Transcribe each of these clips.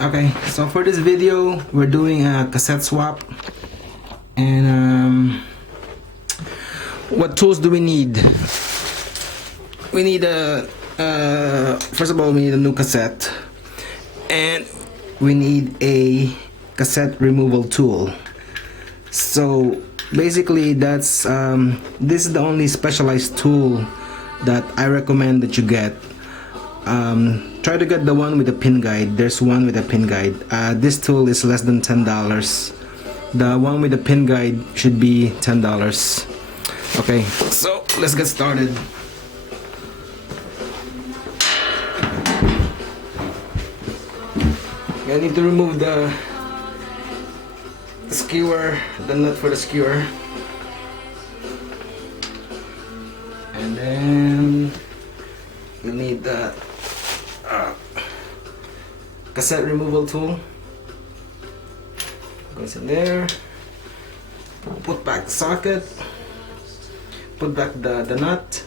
Okay, so for this video we're doing a cassette swap, and what tools do we need? We need first of all, we need a new cassette, and we need a cassette removal tool. So basically that's this is the only specialized tool that I recommend that you get. Try to get the one with the pin guide. There's one with a pin guide. This tool is less than $10. The one with the pin guide should be $10. Okay, so let's get started. I need to remove the skewer, the nut for the skewer, and then we need the cassette removal tool. Goes in there. Put back the socket. Put back the nut.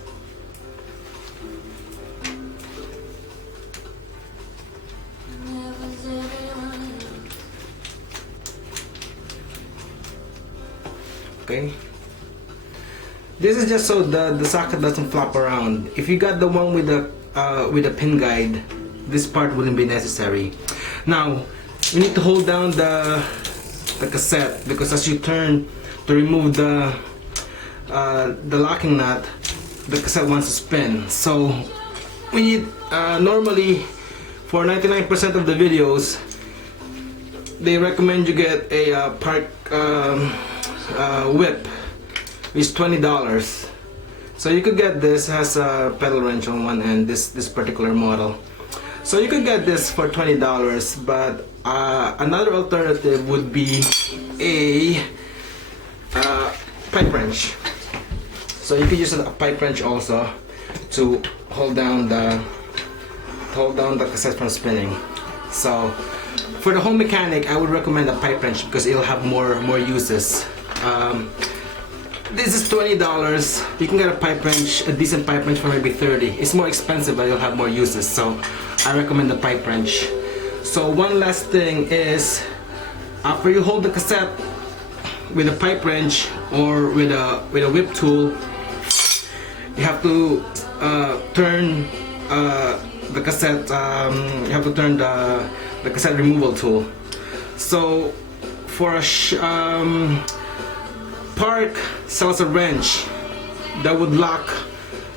Okay. This is just so the socket doesn't flop around. If you got the one with the pin guide, this part wouldn't be necessary. Now you need to hold down the cassette, because as you turn to remove the locking nut, the cassette wants to spin. So we need normally for 99% of the videos they recommend you get a park whip, which is $20. So you could get this, has a pedal wrench on one end, this particular model. So you could get this for $20, but another alternative would be a pipe wrench. So you could use a pipe wrench also to hold down the cassette from spinning. So for the home mechanic, I would recommend a pipe wrench because it'll have more uses. This is $20. You can get a pipe wrench, a decent pipe wrench, for maybe $30. It's more expensive, but you'll have more uses. So I recommend the pipe wrench. So one last thing is, after you hold the cassette with a pipe wrench or with a whip tool, you have to turn the cassette. You have to turn the cassette removal tool. So for a Park sells a wrench that would lock,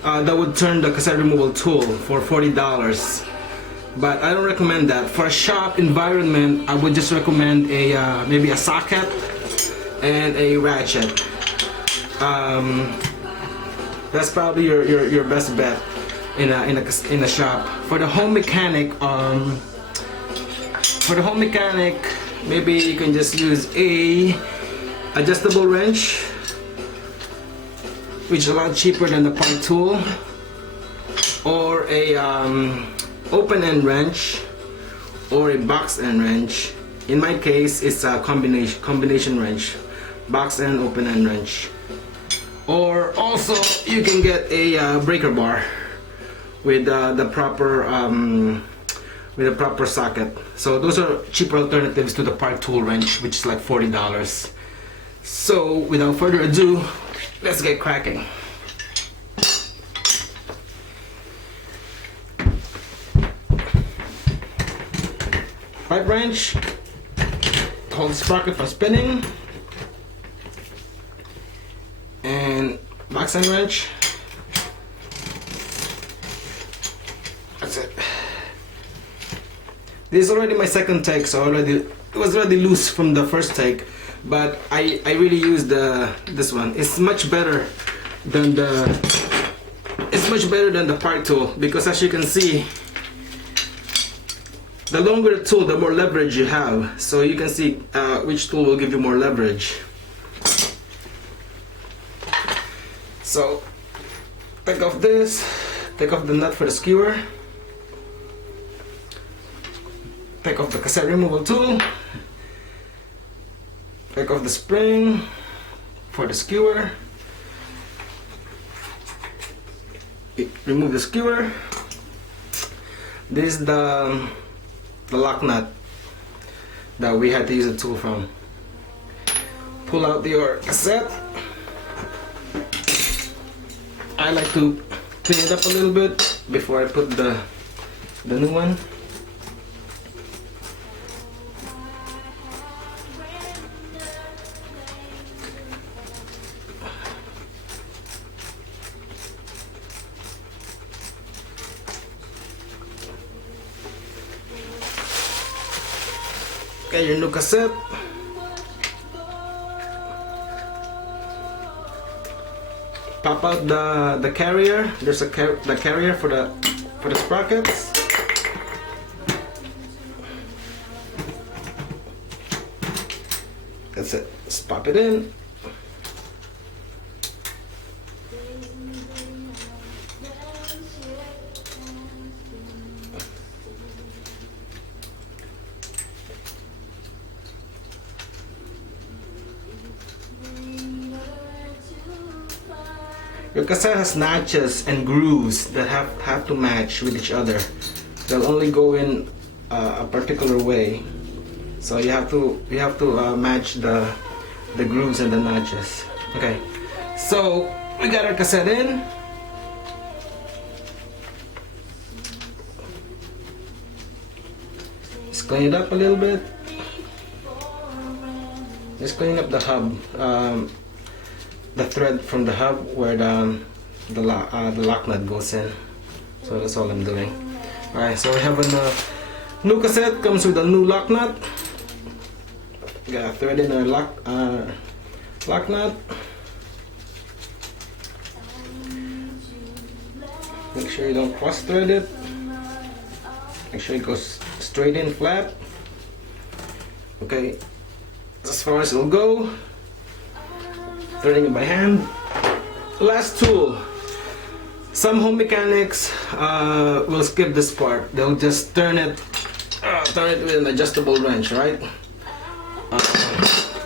that would turn the cassette removal tool for $40. But I don't recommend that. For a shop environment, I would just recommend a maybe a socket and a ratchet. That's probably your best bet in a shop. For the home mechanic, maybe you can just use a adjustable wrench, which is a lot cheaper than the part tool, or a open end wrench, or a box end wrench. In my case, it's a combination wrench, box end, open end wrench. Or also you can get a breaker bar with the proper socket. So those are cheaper alternatives to the part tool wrench, which is like $40. So without further ado, let's get cracking. Pipe wrench, hold the sprocket for spinning, and box end wrench. That's it. This is already my second take, so it was already loose from the first take. But I really use this one. It's much better than the part tool, because as you can see, the longer the tool, the more leverage you have. So you can see which tool will give you more leverage. So take off this, take off the nut for the skewer, take off the cassette removal tool, take off the spring for the skewer, remove the skewer. This is the lock nut that we had to use a tool from. Pull out your cassette. I like to clean it up a little bit before I put the new one. Okay, your new cassette. Pop out the carrier. There's the carrier for the sprockets. That's it. Just pop it in. Your cassette has notches and grooves that have to match with each other. They'll only go in a particular way, so you have to match the grooves and the notches. Okay, so we got our cassette in. Just clean it up a little bit. Just clean up the hub. The thread from the hub where the lock nut goes in. So that's all I'm doing. Alright, so we have a new cassette, comes with a new lock nut. Got a thread in our lock nut. Make sure you don't cross thread it. Make sure it goes straight in flat. Okay, as far as it'll go. Threading it by hand. Last tool. Some home mechanics will skip this part. They'll just turn it with an adjustable wrench, right?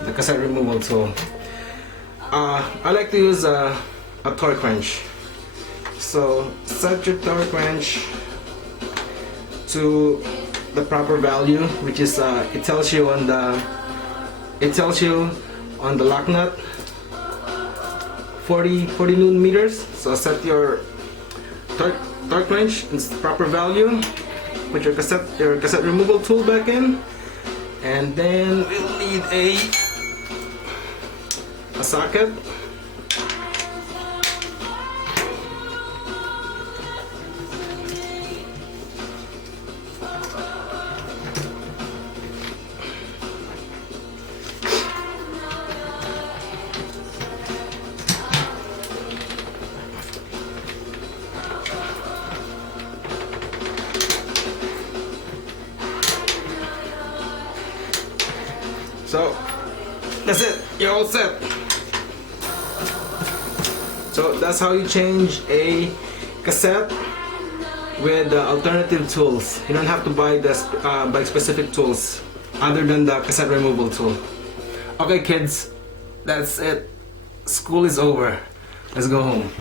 The cassette removal tool. I like to use a torque wrench. So set your torque wrench to the proper value, which is it tells you on the lock nut. 40 Newton meters. So set your torque wrench in its proper value. Put your cassette removal tool back in, and then we'll need a socket. So that's it, you're all set. So that's how you change a cassette with alternative tools. You don't have to buy specific tools other than the cassette removal tool. Okay kids, that's it. School is over. Let's go home.